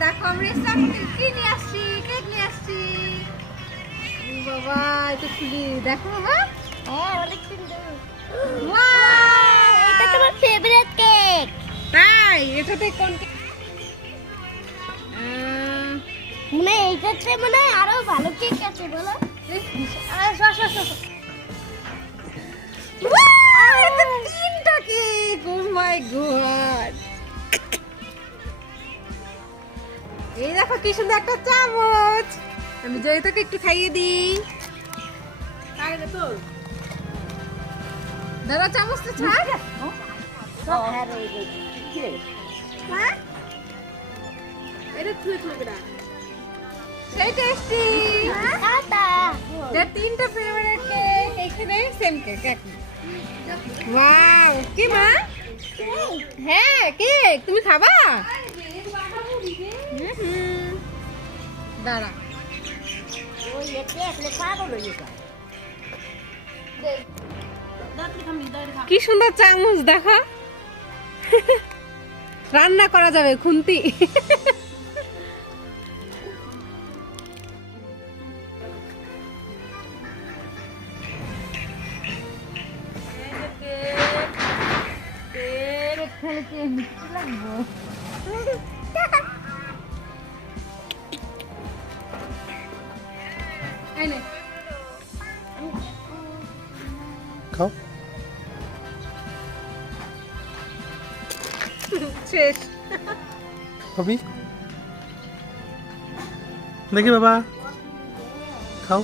দেখো আমরা কি নিয়ে আসছি? কেক নিয়ে আসছি। বাবা এটা খুলি। দেখো হ্যাঁ অনেক সুন্দর এটা তোমার ফেভারিট কেক তাই এটাতে কোন মানে এইটাতে মনে আরও ভালো কেক আছে বলো। তিনটা কেক ও মাই গড এই দেখো কি সুন্দর একটা চামচ। আমি জয়িতাকে একটু খাইয়ে দিই। দাদা চামচটা ছাড়। সেই টেস্টি তিনটা কেক এখানে সেম কেক একই ওয়াও কি মা? হ্যাঁ কেক তুমি খাবা? দাঁড়া। ওই এতে আসলে পাগল হয়ে গেছে। কি সুন্দর চামচ দেখো। রান্না করা যাবে খুন্তি। এই খাও। শেষ। হবি দেখি বাবা। খাও।